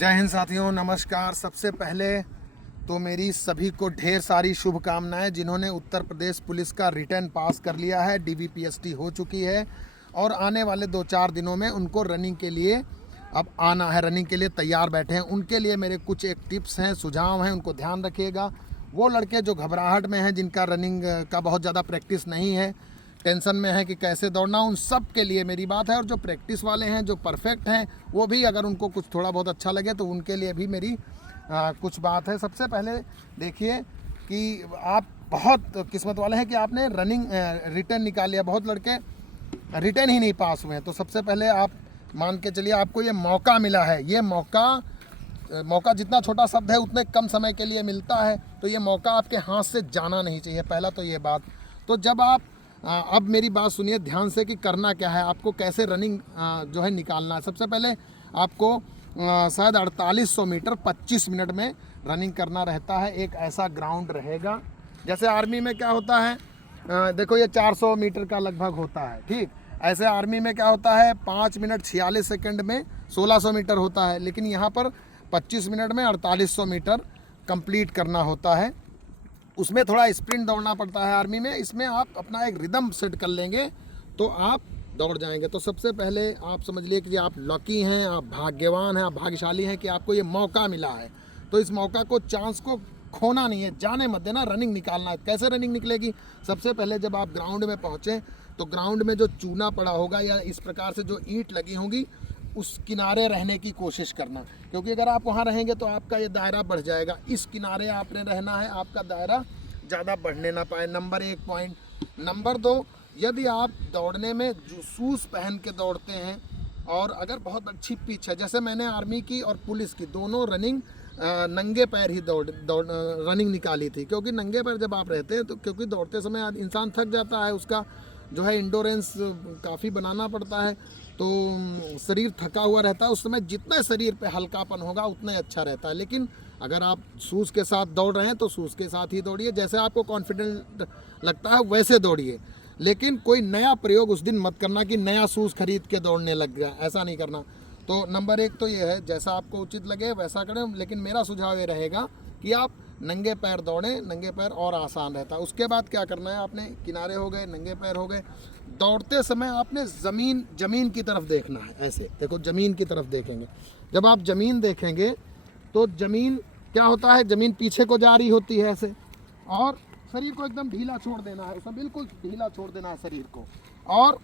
जय हिंद साथियों, नमस्कार। सबसे पहले तो मेरी सभी को ढेर सारी शुभकामनाएं जिन्होंने उत्तर प्रदेश पुलिस का रिटर्न पास कर लिया है, DVPST हो चुकी है और आने वाले 2-4 दिनों में उनको रनिंग के लिए अब आना है, रनिंग के लिए तैयार बैठे हैं। उनके लिए मेरे कुछ एक टिप्स हैं, सुझाव हैं, उनको ध्यान रखिएगा। वो लड़के जो घबराहट में हैं, जिनका रनिंग का बहुत ज़्यादा प्रैक्टिस नहीं है, टेंशन में है कि कैसे दौड़ना, उन सब के लिए मेरी बात है। और जो प्रैक्टिस वाले हैं, जो परफेक्ट हैं, वो भी अगर उनको कुछ थोड़ा बहुत अच्छा लगे तो उनके लिए भी मेरी कुछ बात है। सबसे पहले देखिए कि आप बहुत किस्मत वाले हैं कि आपने रनिंग रिटर्न निकाल लिया। बहुत लड़के रिटर्न ही नहीं पास हुए हैं। तो सबसे पहले आप मान के चलिए आपको ये मौका मिला है। ये मौका जितना छोटा शब्द है उतने कम समय के लिए मिलता है, तो ये मौका आपके हाथ से जाना नहीं चाहिए। पहला तो ये बात। तो जब आप अब मेरी बात सुनिए ध्यान से कि करना क्या है, आपको कैसे रनिंग जो है निकालना है। सबसे पहले आपको शायद 4800 मीटर 25 मिनट में रनिंग करना रहता है। एक ऐसा ग्राउंड रहेगा, जैसे आर्मी में क्या होता है, देखो ये 400 मीटर का लगभग होता है, ठीक। ऐसे आर्मी में क्या होता है, 5 मिनट 46 सेकंड में 1600 मीटर होता है, लेकिन यहाँ पर 25 मिनट में 4800 मीटर कंप्लीट करना होता है। उसमें थोड़ा स्प्रिंट दौड़ना पड़ता है आर्मी में। इसमें आप अपना एक रिदम सेट कर लेंगे तो आप दौड़ जाएंगे। तो सबसे पहले आप समझ लिए कि आप लकी हैं, आप भाग्यवान हैं, आप भाग्यशाली हैं कि आपको ये मौका मिला है। तो इस मौका को, चांस को खोना नहीं है, जाने मत देना, रनिंग निकालना है। कैसे रनिंग निकलेगी? सबसे पहले जब आप ग्राउंड में पहुँचें तो ग्राउंड में जो चूना पड़ा होगा या इस प्रकार से जो ईंट लगी होंगी उस किनारे रहने की कोशिश करना, क्योंकि अगर आप वहाँ रहेंगे तो आपका ये दायरा बढ़ जाएगा। इस किनारे आपने रहना है, आपका दायरा ज़्यादा बढ़ने ना पाए। Number 1 point. नंबर 2, यदि आप दौड़ने में जो शूज़ पहन के दौड़ते हैं और अगर बहुत अच्छी पिच है, जैसे मैंने आर्मी की और पुलिस की दोनों रनिंग नंगे पैर ही रनिंग निकाली थी, क्योंकि नंगे पैर जब आप रहते हैं तो क्योंकि दौड़ते समय इंसान थक जाता है, उसका जो है इंडोरेंस काफ़ी बनाना पड़ता है, तो शरीर थका हुआ रहता है। उस समय जितना शरीर पे हल्कापन होगा उतना ही अच्छा रहता है। लेकिन अगर आप शूज़ के साथ दौड़ रहे हैं तो शूज़ के साथ ही दौड़िए, जैसे आपको कॉन्फिडेंट लगता है वैसे दौड़िए। लेकिन कोई नया प्रयोग उस दिन मत करना कि नया शूज़ खरीद के दौड़ने लग गया, ऐसा नहीं करना। तो नंबर 1 तो ये है, जैसा आपको उचित लगे वैसा करें, लेकिन मेरा सुझाव ये रहेगा कि आप नंगे पैर दौड़ें। नंगे पैर और आसान रहता है। उसके बाद क्या करना है, आपने किनारे हो गए, नंगे पैर हो गए, दौड़ते समय आपने ज़मीन की तरफ देखना है। ऐसे देखो, ज़मीन की तरफ देखेंगे। जब आप ज़मीन देखेंगे तो ज़मीन क्या होता है, ज़मीन पीछे को जा रही होती है ऐसे, और शरीर को एकदम ढीला छोड़ देना है, उसमें बिल्कुल ढीला छोड़ देना है शरीर को। और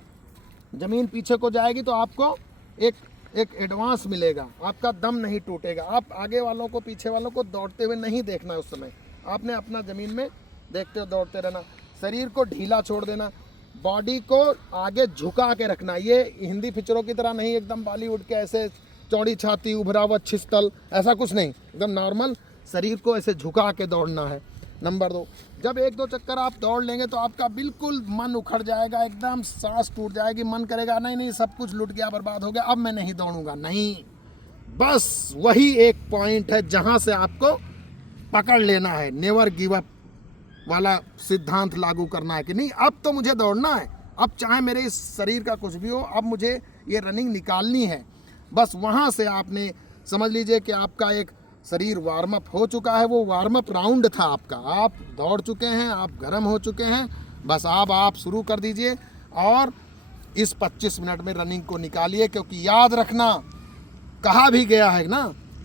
ज़मीन पीछे को जाएगी तो आपको एक एडवांस मिलेगा, आपका दम नहीं टूटेगा। आप आगे वालों को, पीछे वालों को दौड़ते हुए नहीं देखना है। उस समय आपने अपना ज़मीन में देखते हुए दौड़ते रहना, शरीर को ढीला छोड़ देना, बॉडी को आगे झुका के रखना। ये हिंदी पिक्चरों की तरह नहीं, एकदम बॉलीवुड के ऐसे चौड़ी छाती, उभरा हुआ छिस्तल, ऐसा कुछ नहीं, एकदम नॉर्मल शरीर को ऐसे झुका के दौड़ना है। नंबर 2, जब 1-2 चक्कर आप दौड़ लेंगे तो आपका बिल्कुल मन उखड़ जाएगा, एकदम सांस टूट जाएगी, मन करेगा नहीं सब कुछ लुट गया, बर्बाद हो गया, अब मैं नहीं दौड़ूंगा। नहीं, बस वही एक पॉइंट है जहां से आपको पकड़ लेना है। नेवर गिव अप वाला सिद्धांत लागू करना है कि नहीं, अब तो मुझे दौड़ना है, अब चाहे मेरे इस शरीर का कुछ भी हो, अब मुझे ये रनिंग निकालनी है। बस वहाँ से आपने समझ लीजिए कि आपका एक शरीर वार्म अप हो चुका है। वो वार्म अप राउंड था आपका, आप दौड़ चुके हैं, आप गर्म हो चुके हैं। बस अब आप शुरू कर दीजिए और इस 25 मिनट में रनिंग को निकालिए, क्योंकि याद रखना, कहा भी गया है ना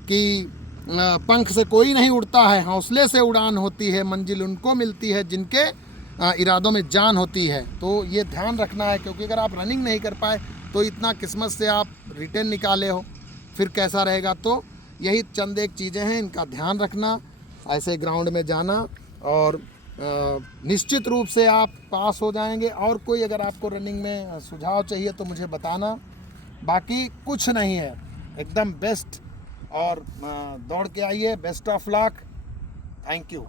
कि पंख से कोई नहीं उड़ता है, हौसले से उड़ान होती है, मंजिल उनको मिलती है जिनके इरादों में जान होती है। तो ये ध्यान रखना है, क्योंकि अगर आप रनिंग नहीं कर पाए तो इतना किस्मत से आप रिटर्न निकाले हो, फिर कैसा रहेगा। तो यही चंद एक चीज़ें हैं, इनका ध्यान रखना, ऐसे ग्राउंड में जाना, और निश्चित रूप से आप पास हो जाएंगे। और कोई अगर आपको रनिंग में सुझाव चाहिए तो मुझे बताना, बाकी कुछ नहीं है, एकदम बेस्ट। और दौड़ के आइए, best of luck, thank you.